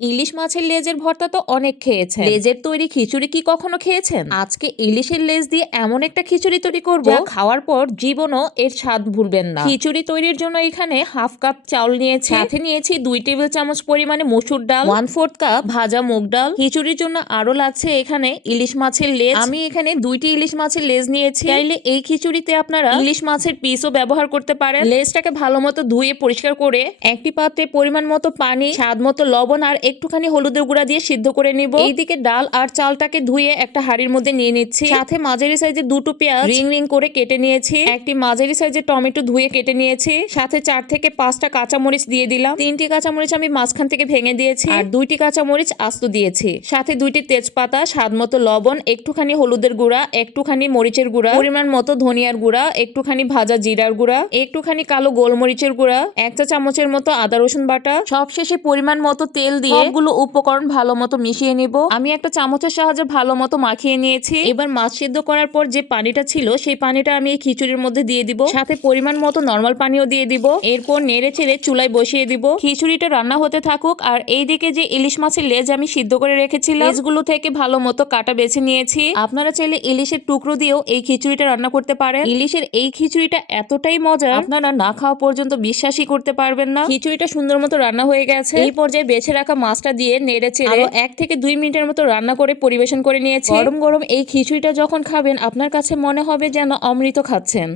ইলিশ মাছের লেজের ভর্তা তো অনেক খেয়েছেন। লেজের তৈরি খিচুড়ি কি কখনো খেয়েছেন? আজকে ইলিশের লেজ দিয়ে এমন একটা খিচুড়ি তৈরি করব যা খাওয়ার পর জীবনও এর স্বাদ ভুলবেন না। খিচুড়ি তৈরির জন্য এখানে হাফ কাপ চাউল নিয়েছি, সাথে নিয়েছি 2 টেবিল চামচ পরিমাণে মসুর ডাল, 1/4 কাপ ভাজা মুগ ডাল। খিচুড়ির জন্য আরো লাগছে এখানে ইলিশ মাছের লেজ। আমি এখানে 2টি ইলিশ মাছের লেজ নিয়েছি। চাইলে এই খিচুড়িতে আপনারা ইলিশ মাছের পিসও ব্যবহার করতে পারেন। লেজটাকে ভালো মতো ধুয়ে পরিষ্কার করে একটি পাত্রে পরিমাণ মতো পানি, স্বাদ মতো লবণ আর একটুখানি হলুদের গুঁড়া দিয়ে সিদ্ধ করে নিব। এইদিকে ডাল আর চালটাকে ধুয়ে একটা হাঁড়ির মধ্যে নিয়ে নিচ্ছি। সাথে মাঝারি সাইজের 2টো পেঁয়াজ রিং রিং করে কেটে নিয়েছি। একটি মাঝারি সাইজের টমেটো ধুয়ে কেটে নিয়েছি। সাথে 4 থেকে 5টা কাঁচামরিচ দিয়ে দিলাম। 3টি কাঁচামরিচ আমি মাঝখান থেকে ভেঙে দিয়েছি আর 2টি কাঁচামরিচ আস্ত দিয়েছি। সাথে 2টি তেজপাতা, স্বাদ মতো লবণ, একটুখানি হলুদের গুঁড়া, একটুখানি মরিচের গুঁড়া, পরিমাণ মতো ধনিয়ার গুঁড়া, একটুখানি ভাজা জিরার গুঁড়া, একটুখানি কালো গোলমরিচের গুঁড়া, 1 চা চামচের মতো আদা রসুন বাটা। সবশেষে পরিমাণ মতো তেল দিয়ে সবগুলো উপকরণ ভালো মতো মিশিয়ে নিব। আমি একটা চামচের সাহায্যে ভালো মতো মাখিয়ে নিয়েছি। এবার মাছ সিদ্ধ করার পর যে পানিটা ছিল সেই পানিটা আমি এই খিচুড়ির মধ্যে দিয়ে দিব। সাথে পরিমাণ মতো নরমাল পানিও দিয়ে দিব। এরপর নেড়ে চেড়ে চুলায় বসিয়ে দিব। খিচুড়িটা রান্না হতে থাকুক। আর এইদিকে যে ইলিশ মাছের লেজ আমি সিদ্ধ করে রেখেছিলাম, লেজগুলো থেকে ভালো মতো কাটা বেছে নিয়েছি। আপনারা চাইলে ইলিশের টুকরো দিয়েও এই খিচুড়িটা রান্না করতে পারেন। ইলিশের এই খিচুড়িটা এতটাই মজা আপনারা না খাওয়া পর্যন্ত বিশ্বাসই করতে পারবেন না। খিচুড়িটা সুন্দর মতো রান্না হয়ে গেছে। এই পর্যায়ে বেছে রাখা মাছটা দিয়ে নেড়ে চেড়ে আরো 1 থেকে 2 মিনিটের মতো রান্না করে পরিবেশন করে নিয়েছি। গরম গরম এই খিচুড়িটা যখন খাবেন আপনার কাছে মনে হবে যেন অমৃত খাচ্ছেন।